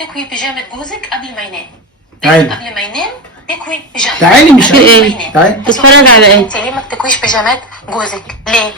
تكوي بيجامة جوزك قبل ما ينام. تعالي قبل ما ينام تكوي بيجامة. تعالي مش قبل ما ايه؟ ينام. تعالي تتفرج على ايه؟ انت ليه ما بتكويش بيجامات جوزك؟ ليه؟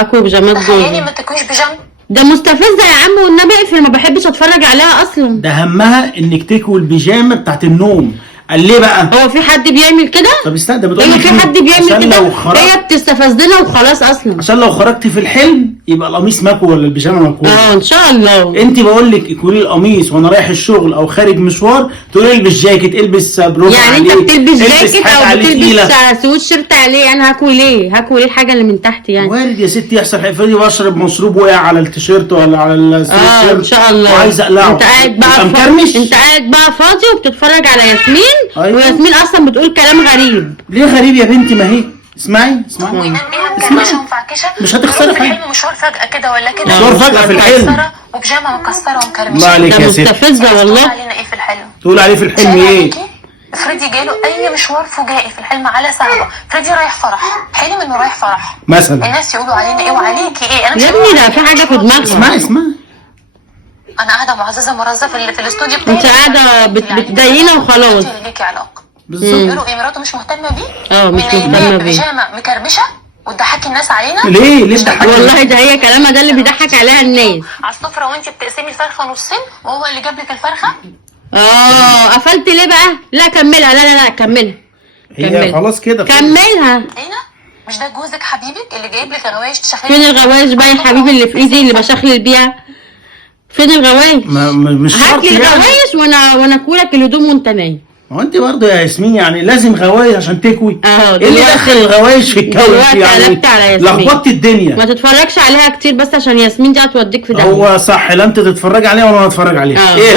اكوي بيجامات تخيلي جوزي. ما تكويش بيجامة. ده مستفزه يا عم والنبي اقفل، ما بحبش اتفرج عليها اصلا. ده همها انك تكوي البيجامه بتاعت النوم. قال ليه بقى؟ هو في حد بيعمل كده؟ طب استنى، ده بتقول هي لك في ليه؟ حد بيعمل عشان كده؟ لو خرجت، هي بتستفزنا وخلاص اصلا. عشان لو خرجت في الحلم يبقى القميص مكوي ولا البيجامه مكويه. ان شاء الله. انت بقول لك اكوي القميص وانا رايح الشغل او خارج مشوار، تقولي البس جاكيت، البس بلوفر يعني عليه، انت بتلبس البس جاكيت حاجة او عليه تقيلة. بتلبس سويت شيرت عليه، انا هاكل ليه؟ هاكل ايه الحاجه اللي من تحت يعني؟ وارد يا ستي يحصل. افرضي بشرب مشروب وقع على التيشيرت ولا على السويت شيرت ان شاء الله. وعايز اقلعه، انت قاعد بقى مكرمش. انت قاعد بقى فاضي وبتتفرج على ياسمين. أيوة. وياسمين اصلا بتقول كلام غريب. ليه غريب يا بنتي؟ ما هي اسمعي وينام بيها اسمعي. مكرمشة ومفعكشة. مش هتخسري يروح في حاجة. الحلم مشوار فجأة كده ولا كده. مشوار فجأة في الحلم. مكسرة وبيجامة مكسرة ومكرمشة. الله عليك ده يا ست. مستفزه تقول والله. علينا ايه في الحلم؟ تقول عليه في الحلم شايل ايه؟ عليكي؟ افرضي جاله اي مشوار فجائي في الحلم على ساعة، افرضي رايح فرح، حلم انه رايح فرح، مثلا الناس يقولوا علينا ايه وعليكي ايه؟ انا مش يا هقول ابني ده عليكي في حاجه في مشوار. دماغها. اسمعي انا قاعده معززه مرزه في الاستوديو بتاعي. انت قاعده بتضايقينا وخلاص. اللي ليكي علاقه. بالظبط. يقولوا ايه مراته مش مهتمه بيه؟ مش مهتمه بيه. بيجامه مكرمشه وتضحكي الناس علينا. ليه تضحكي؟ والله ده هي كلامها ده اللي بيضحك عليها الناس. على السفره وانت بتقسمي الفرخه نصين وهو اللي جاب لك الفرخه. قفلت ليه بقى؟ لا كملها، لا كملها. هي خلاص كده كملها. هنا مش ده جوزك حبيبك اللي جايب لك غوايش تشخلي؟ فين الغوايش بقى يا حبيبي اللي في ايدي اللي بشخلل بيها؟ فين الغوايش؟ مش شرط هات لي يعني. الغوايش وانا اكولك الهدوم وانت نايم. ما هو انت برضه يا ياسمين يعني لازم غوايش عشان تكوي. ايه اللي دلوقتي- دخل الغوايش في الكون دلوقتي يعني؟ قلبت على ياسمين. لخبطت الدنيا. ما تتفرجش عليها كتير بس عشان ياسمين دي هتوديك في داهية. هو صح، لا انت تتفرج عليها ولا انا اتفرج عليها. اه. ايه